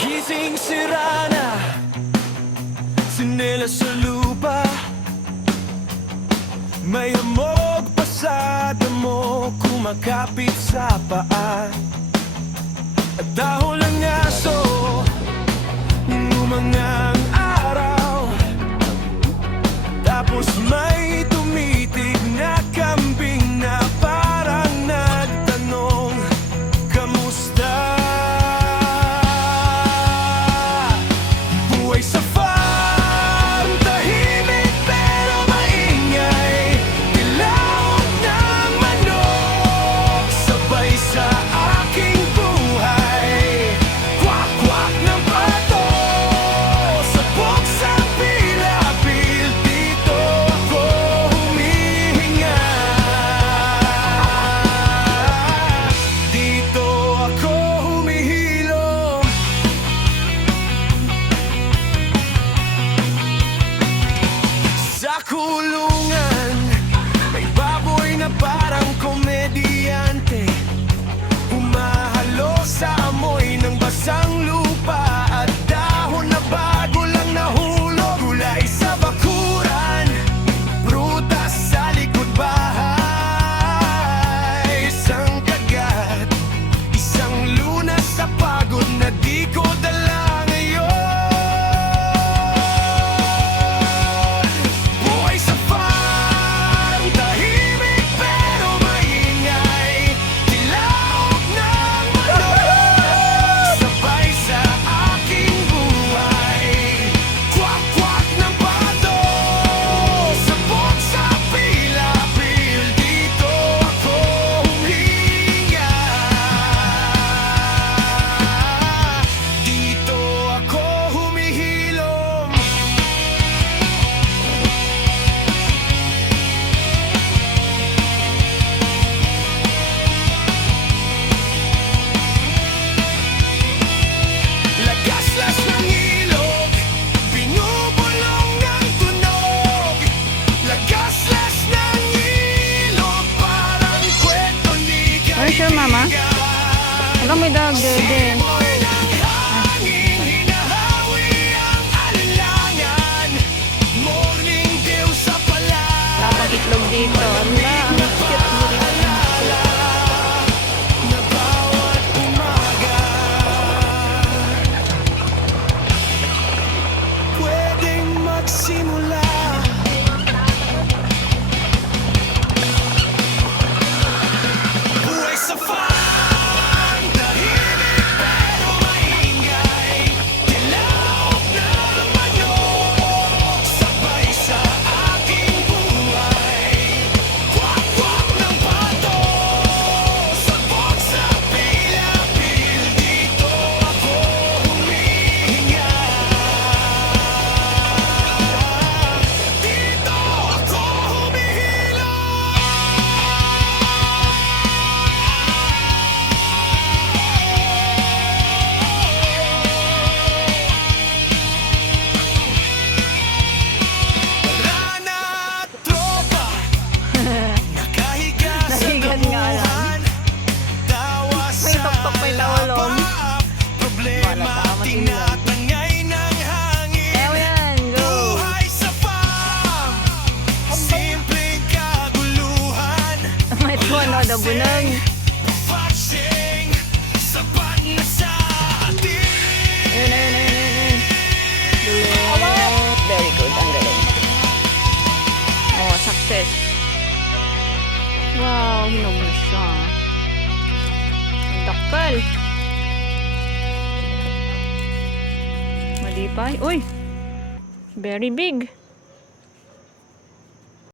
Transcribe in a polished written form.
Gising sirana, sinelas sa lupa. May hamog pasada mo, kumakapit sa paa. At dahon ng aso, lumangang araw. Tapos may tumitig na kambing na parang nagtanong, kamusta? Buhay sa farm, tahimik pero maingay. Dilaw ng manok, sabay sa aking buhay. Kwak-kwak ng pato, sabog sa pilapil. Dito ako humihinga. Dito ako humihilom. Sa kulungan, may baboy na parang komedyante, humahalo sa amoy ng basang lupa. At dahon na bago lang nahulog, gulay sa bakuran, prutas sa likod bahay. Isang kagat, isang lunas sa pagod na di ko dala ngayon. Buhay sa farm, tahimik pero maingay. Dilaw ng manok, sabay sa aking buhay. Kwak-kwak ng pato, sabog sa pilapil. Dito ako humihinga. Dito ako humihilom. Lagaslas ng ilog, binubulong ng tunog. Lagaslas ng ilog, parang kwento ni Are you sure, Mama? kaibigan. Hanggang may dog din. Simoy ng hangin, hinahawi ang alinlangan. Morning dew sa palan, Lapang itlog dito. Ala, ang cute mo rin. na bawat umaga pwedeng magsimula. Buhay sa farm, tahimik pero maingay. Dilaw ng manok, sabay sa aking buhay. Kwak-kwak ng pato, sabog sa pilapil. Dito ako humihinga. Dito ako humihilom. Wala na tropa, nakahiga sa Nahigan nga lang. damuhan. Tawa May sa tuktok may tawalon. lapap, problema Wala pa, matigas. tinatangay ng hangin. Ewan yan, go. Buhay sa farm, simpleng kaguluhan. May tuwan o, dabunag. Faxing, sapat na sa atin. Ayun, ayun, ayun, ayun. Galing. Very good, ang galing. Oh, success. Wow, hinog na siya. Ang dakal. Malipay. Uy! Very big.